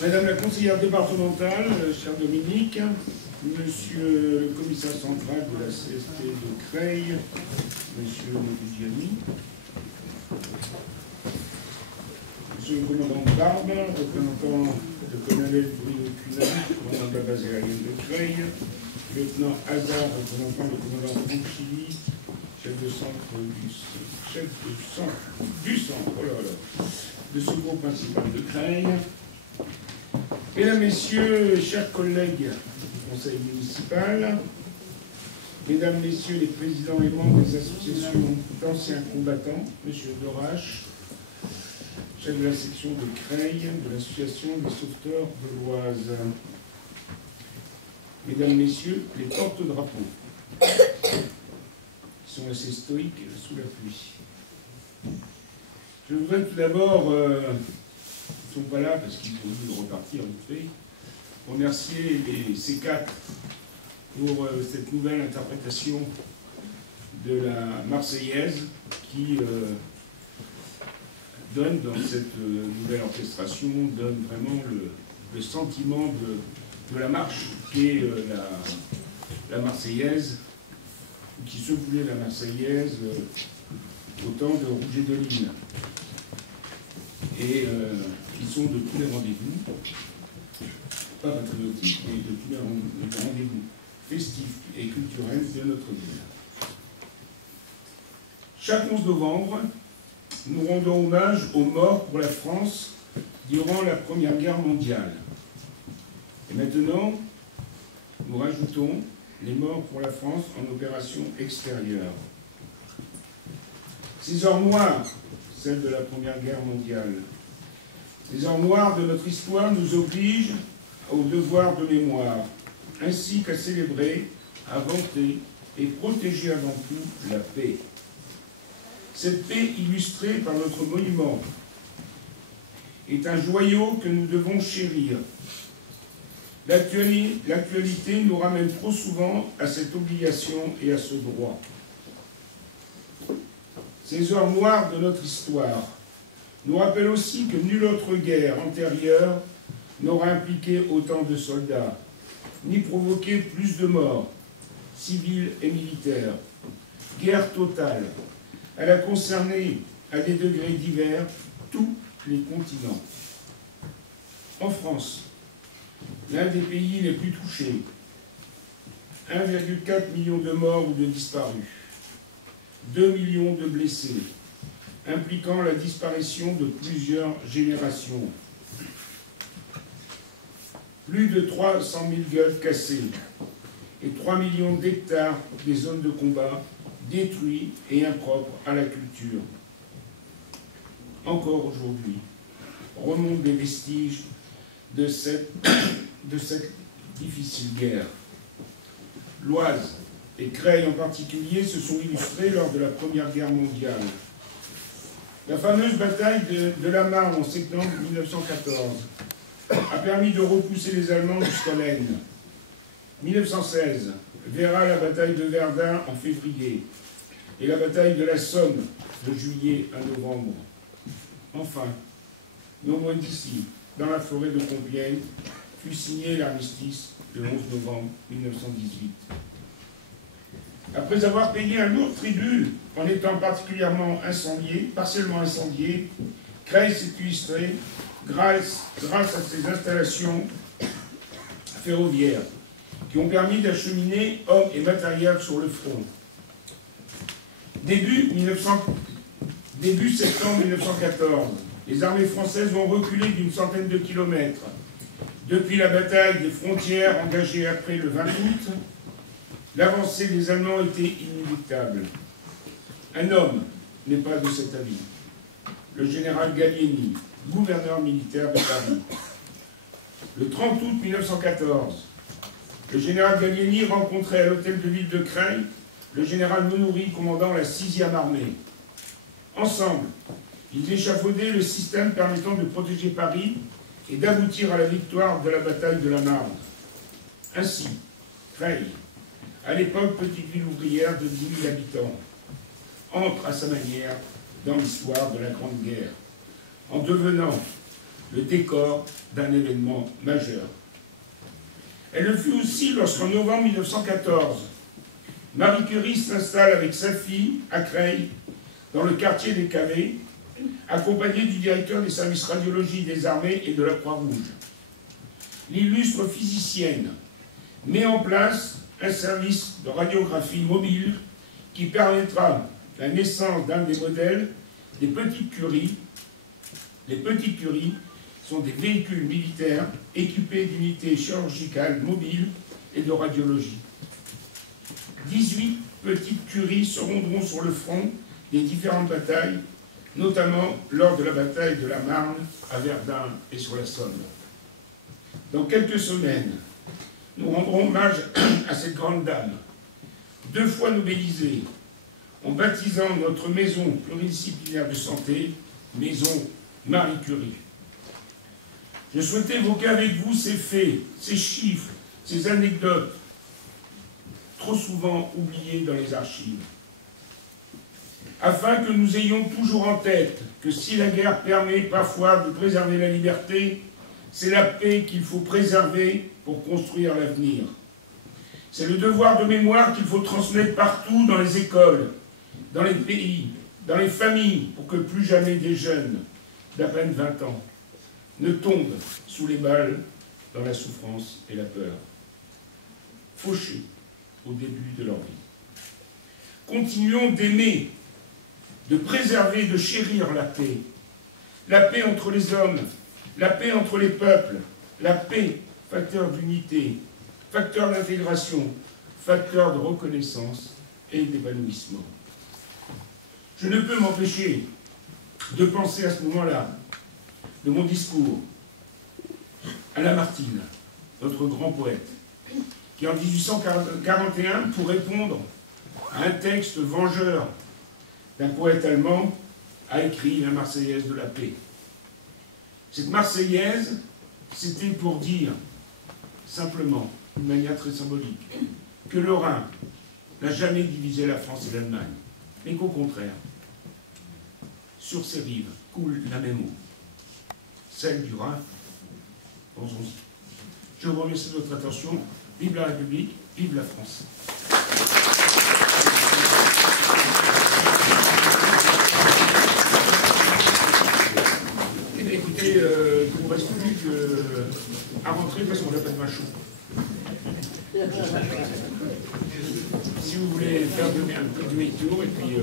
Madame la conseillère départementale, chère Dominique, monsieur le commissaire central de la CST de Creil, monsieur Modigiani, monsieur le commandant Barbe, représentant le colonel Bruno Cunha, commandant de la base aérienne de Creil, lieutenant Hazard, représentant le commandant Franchili, chef de secours principal de Creil. Mesdames, Messieurs, chers collègues du Conseil municipal, Mesdames, Messieurs les présidents et membres des associations d'anciens combattants, Monsieur Dorache, chef de la section de Creil, de l'association des sauveteurs de l'Oise, Mesdames, Messieurs les porte-drapeaux, qui sont assez stoïques sous la pluie. Je voudrais tout d'abord, ils ne sont pas là parce qu'ils sont venus de repartir vite fait, remercier les C4 pour cette nouvelle interprétation de la Marseillaise qui donne dans cette nouvelle orchestration, donne vraiment le sentiment de la marche qu'est la Marseillaise, qui se voulait la Marseillaise au temps de Rouget de Lille, et qui sont de tous les rendez-vous, pas patriotiques, mais de tous les rendez-vous festifs et culturels de notre ville. Chaque 11 novembre, nous rendons hommage aux morts pour la France durant la Première Guerre mondiale. Et maintenant, nous rajoutons les morts pour la France en opération extérieure. Ces heures noires, celles de la Première Guerre mondiale, ces heures noires de notre histoire nous obligent au devoir de mémoire, ainsi qu'à célébrer, à vanter et protéger avant tout la paix. Cette paix illustrée par notre monument est un joyau que nous devons chérir. L'actualité nous ramène trop souvent à cette obligation et à ce droit. Ces heures noires de notre histoire nous rappellent aussi que nulle autre guerre antérieure n'aura impliqué autant de soldats, ni provoqué plus de morts, civiles et militaires. Guerre totale. Elle a concerné, à des degrés divers, tous les continents. En France, l'un des pays les plus touchés, 1,4 million de morts ou de disparus, 2 millions de blessés, impliquant la disparition de plusieurs générations, plus de 300 000 gueules cassées et 3 millions d'hectares des zones de combat détruits et impropres à la culture. Encore aujourd'hui, remontent des vestiges de cette difficile guerre. L'Oise et Creil en particulier se sont illustrés lors de la Première Guerre mondiale. La fameuse bataille de la Marne en septembre 1914 a permis de repousser les Allemands jusqu'à l'Aisne. 1916 verra la bataille de Verdun en février et la bataille de la Somme de juillet à novembre. Enfin, non loin d'ici, dans la forêt de Compiègne, fut signé l'armistice le 11 novembre 1918. Après avoir payé un lourd tribut en étant partiellement incendié, Creil s'est illustré grâce à ses installations ferroviaires qui ont permis d'acheminer hommes et matériel sur le front. Début septembre 1914, les armées françaises ont reculé d'une centaine de kilomètres. Depuis la bataille des frontières engagée après le 20 août, l'avancée des Allemands était inéluctable. Un homme n'est pas de cet avis. Le général Gallieni, gouverneur militaire de Paris. Le 30 août 1914, le général Gallieni rencontrait à l'hôtel de ville de Creil le général Monoury, commandant la 6e armée. Ensemble, ils échafaudaient le système permettant de protéger Paris et d'aboutir à la victoire de la bataille de la Marne. Ainsi, Creil, à l'époque petite ville ouvrière de 10 000 habitants, entre à sa manière dans l'histoire de la Grande Guerre, en devenant le décor d'un événement majeur. Elle le fut aussi lorsqu'en novembre 1914, Marie Curie s'installe avec sa fille à Creil, dans le quartier des Cavets, accompagnée du directeur des services radiologie des armées et de la Croix-Rouge. L'illustre physicienne met en place un service de radiographie mobile qui permettra la naissance d'un des modèles des petites Curies. Les petites Curies sont des véhicules militaires équipés d'unités chirurgicales mobiles et de radiologie. 18 petites Curies se rendront sur le front des différentes batailles, notamment lors de la bataille de la Marne, à Verdun et sur la Somme. Dans quelques semaines, nous rendrons hommage à cette grande dame, 2 fois Nobelisée, en baptisant notre maison pluridisciplinaire de santé, Maison Marie Curie. Je souhaitais évoquer avec vous ces faits, ces chiffres, ces anecdotes, trop souvent oubliées dans les archives, afin que nous ayons toujours en tête que si la guerre permet parfois de préserver la liberté, c'est la paix qu'il faut préserver pour construire l'avenir. C'est le devoir de mémoire qu'il faut transmettre partout dans les écoles, dans les pays, dans les familles, pour que plus jamais des jeunes d'à peine 20 ans ne tombent sous les balles dans la souffrance et la peur, fauchés au début de leur vie. Continuons d'aimer, de préserver, de chérir la paix entre les hommes, la paix entre les peuples, la paix, facteur d'unité, facteur d'intégration, facteur de reconnaissance et d'épanouissement. Je ne peux m'empêcher de penser à ce moment-là, de mon discours, à Lamartine, notre grand poète, qui en 1841, pour répondre à un texte vengeur d'un poète allemand, a écrit la Marseillaise de la paix. Cette Marseillaise, c'était pour dire, simplement, d'une manière très symbolique, que le Rhin n'a jamais divisé la France et l'Allemagne, mais qu'au contraire, sur ses rives coule la même eau, celle du Rhin. Pensons-y. Je vous remercie de votre attention. Vive la République, vive la France. Écoutez, il ne vous reste plus qu'à rentrer parce qu'on n'a pas de vin chaud. Si vous voulez faire un petit demi-tour et puis...